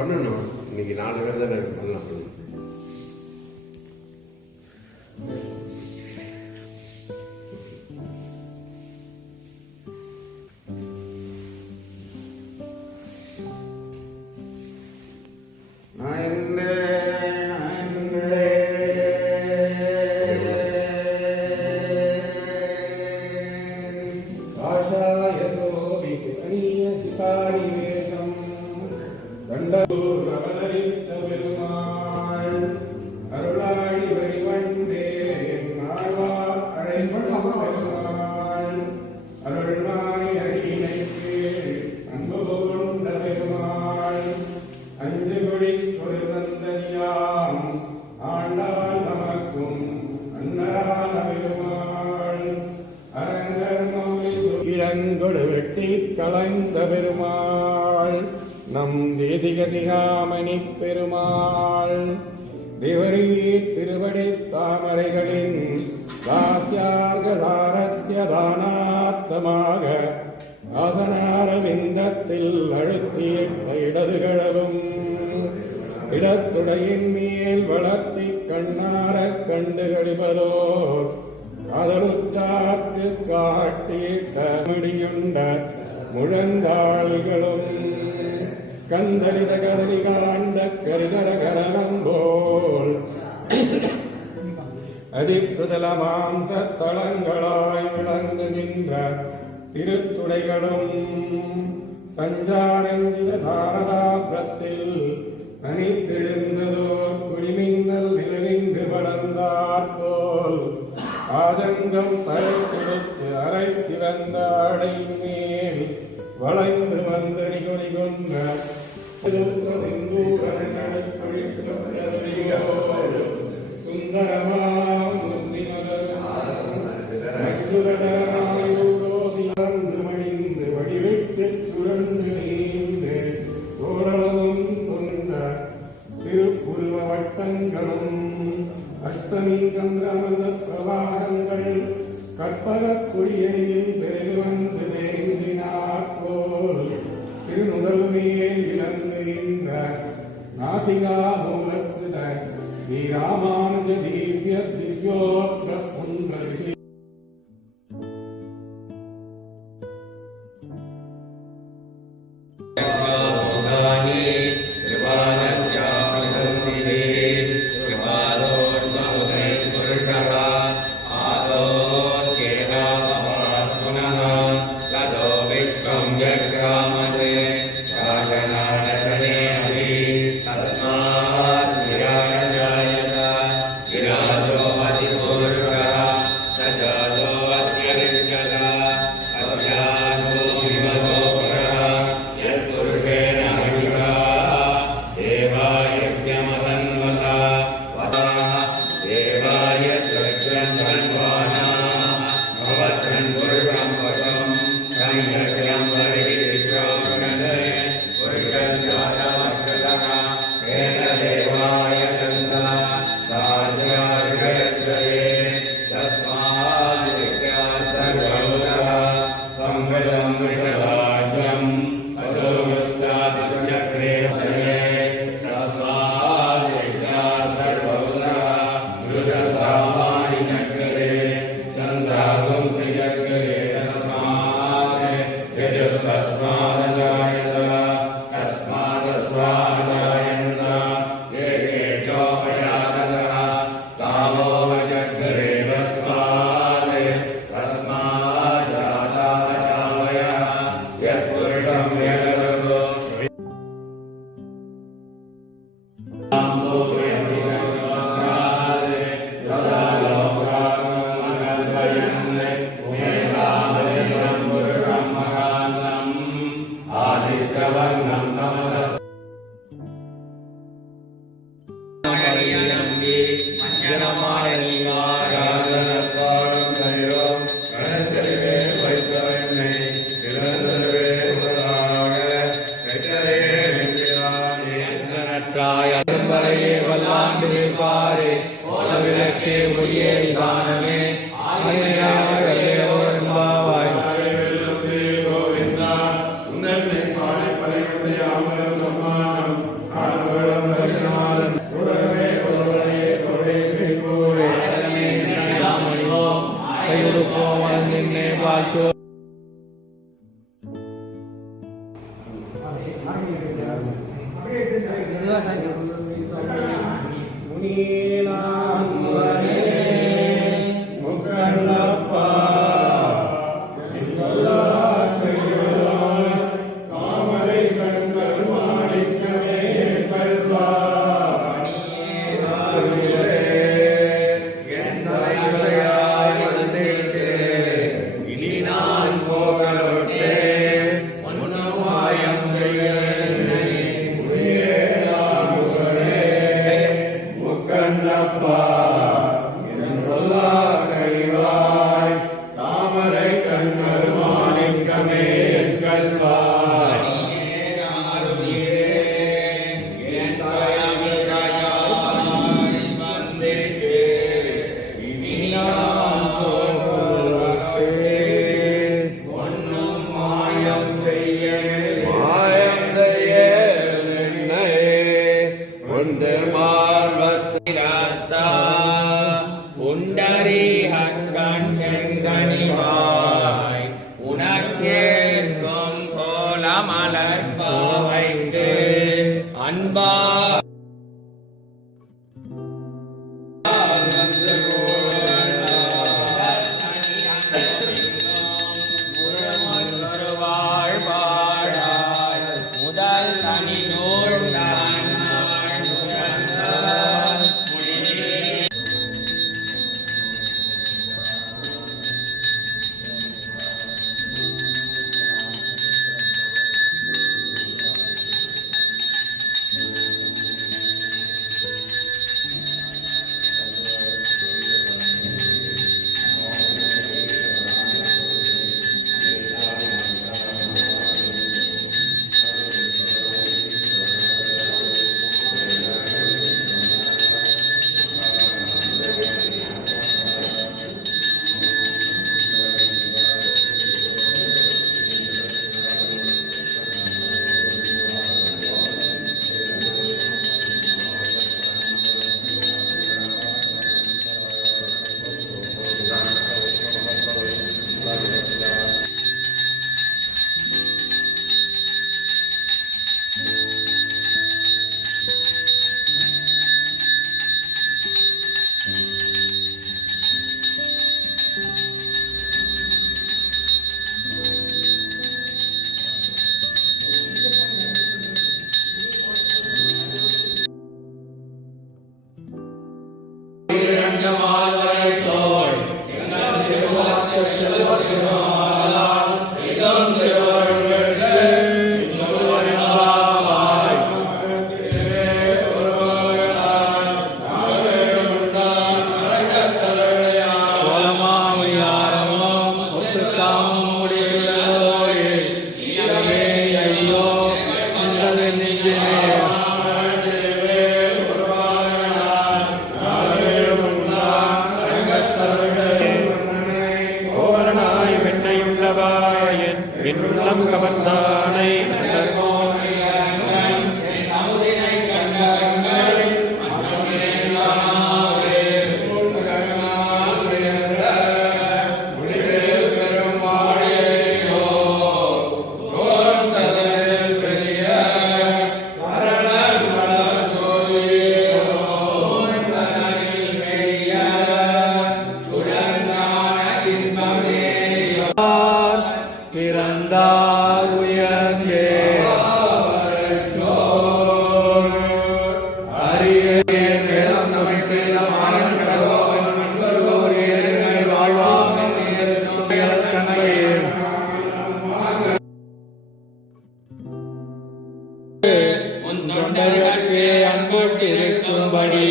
பண்ணணும். இன்னைக்கு 4 பேர் தானே பண்ணலாம். வெட்டி களைந்த பெருமாள் நம் தேசிக சிகாமணி பெருமாள் தேவரீ திருவடி தாமரைகளின் தாஸ்யார்கசாரஸ்ய தானார்த்தமாக ஆசனாரவிந்தத்தில் அழுத்தியிட்ட இடதுகளவும் இடத்துடையின் மேல் வளர்த்தி கண்ணார கண்டு கழிப்பதோர் காதலுற்றார்க்கு காட்டியிட்ட முடியுண்ட முழங்கால்களும் கந்தரித கதலி காண்ட கருதர கரணம்போல் அதிபுதல மாம்ச தளங்களாய் விளங்குகின்ற திருத்துடைகளும் சஞ்சாரஞ்சித சாரதாபுரத்தில் தனித்தெழுந்ததோர் குடிமின்னல் நிலவின்று வளர்ந்தாற்போல் ஆஜங்கம் தரை கொடுத்து அரைத்தி வந்த அடை மேல் வளைந்து வந்து நிகொன்ற சுந்தரமாம் மணிந்து வடிவிட்டு சுரந்து நீந்து ஓரளவும் தொந்த திருப்புருவ வட்டங்களும் அஷ்டமி சந்திரமிருத பிரவாகங்கள் கற்பக குடியடியில் பெருகு வந்து தேங்கினார் போல் திருநுதல் மேல் இழந்துகின்ற நாசிகா மூலக்கிருத ஸ்ரீராமானுஜ திவ்ய திவ்யோத்ர புண்டரிசி முனிநான் முகனே முக்கண்ணப்பா தாமரை கண்கள் மாணிக்கமே கல்வா இனி நான் போகவிட்டேன் ஒன்னுமாயம் செய்ய முக்கண்ணப்பா கழிவாய் தாமரை கண்ணர் மாணிக்கமே கல்வா உண்டரி ஹக்கன் செங்கனிவாய் உனக்கேற்கும் கோல மலர் பாவைக்கு அன்பா முதல் தனி சூழ்ந்தான் என் உள்ளம் கவர்ந்தானை பிறந்தார் உயர்ந்தே தொண்டர்களுக்கு அன்புட்டிருக்கும்படி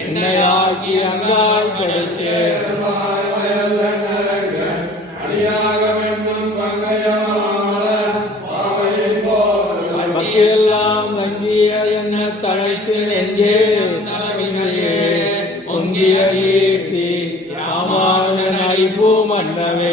என்னை ஆக்கி அங்காள் படுத்து எல்லாம் தங்கிய என்ன தழைக்கு நெஞ்சே பொங்கிய ஈர்த்தி ராமானுஜன் அடிப்பூ மன்னவே